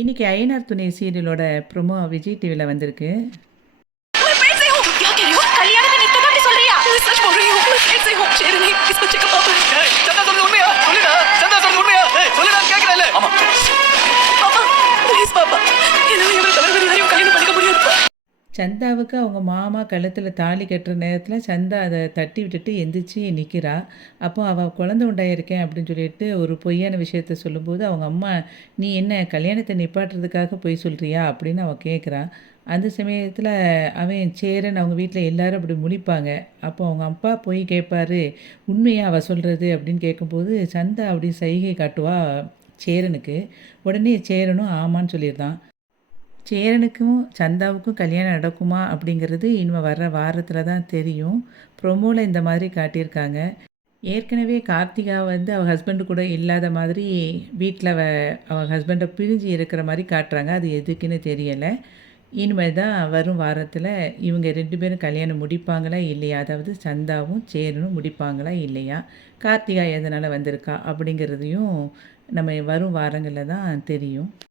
இன்னைக்கு ஐயனார் துணை சீரியலோட ப்ரோமோ விஜய் டிவியில் வந்திருக்கு. मैं पेट से हूँ। क्या कह रही हो? कल्याण का नित्य अपनी सुन रही है। सच बोल रही हूँ। मैं पेट से हूँ। शेरनी इस बच्चे का पापा है। चंदा சொல்றது உண்மையா? சொல்லுடா. சந்தா சொல்றது உண்மையா? சொல்லுடா கேக்குறல. ஆமா. पापा प्लीज पापा என்ன இவரை தவிர வேற யாரையும் கல்யாணம் பண்ணிக்க முடியாதுப்பா. சந்தாவுக்கு அவங்க மாமா கழுத்தில் தாலி கட்டுற நேரத்தில் சந்தா அதை தட்டி விட்டுட்டு எந்திரிச்சு நிற்கிறா. அப்போ அவள் குழந்தை உண்டாயிருக்கேன் அப்படின்னு சொல்லிட்டு ஒரு பொய்யான விஷயத்த சொல்லும்போது அவங்க அம்மா, நீ என்ன கல்யாணத்தை நிப்பாட்டுறதுக்காக பொய் சொல்கிறியா அப்படின்னு அவள் கேட்குறா. அந்த சமயத்தில் அவன் சேரன் அவங்க வீட்டில் எல்லாரும் அப்படி முழிப்பாங்க. அப்போ அவங்க அப்பா போய் கேட்பாரு, உண்மையா அவள் சொல்கிறது அப்படின்னு கேட்கும்போது சந்தா அப்படி சைகை காட்டுவா சேரனுக்கு. உடனே சேரனும் ஆமான்னு சொல்லியிருந்தான். சேரனுக்கும் சந்தாவுக்கும் கல்யாணம் நடக்குமா அப்படிங்கிறது இனிமேல் வர்ற வாரத்தில் தான் தெரியும். ப்ரொமோவில் இந்த மாதிரி காட்டியிருக்காங்க. ஏற்கனவே கார்த்திகா வந்து அவள் ஹஸ்பண்டு கூட இல்லாத மாதிரி வீட்டில் அவள் ஹஸ்பண்டை பிரிஞ்சு இருக்கிற மாதிரி காட்டுறாங்க. அது எதுக்குன்னு தெரியலை. இனிமேல் தான் வரும் வாரத்தில் இவங்க 2 பேரும் கல்யாணம் முடிப்பாங்களா இல்லையா, அதாவது சந்தாவும் சேரனும் முடிப்பாங்களா இல்லையா, கார்த்திகா எதனால் வந்திருக்கா அப்படிங்கிறதையும் நம்ம வரும் வாரங்களில் தான் தெரியும்.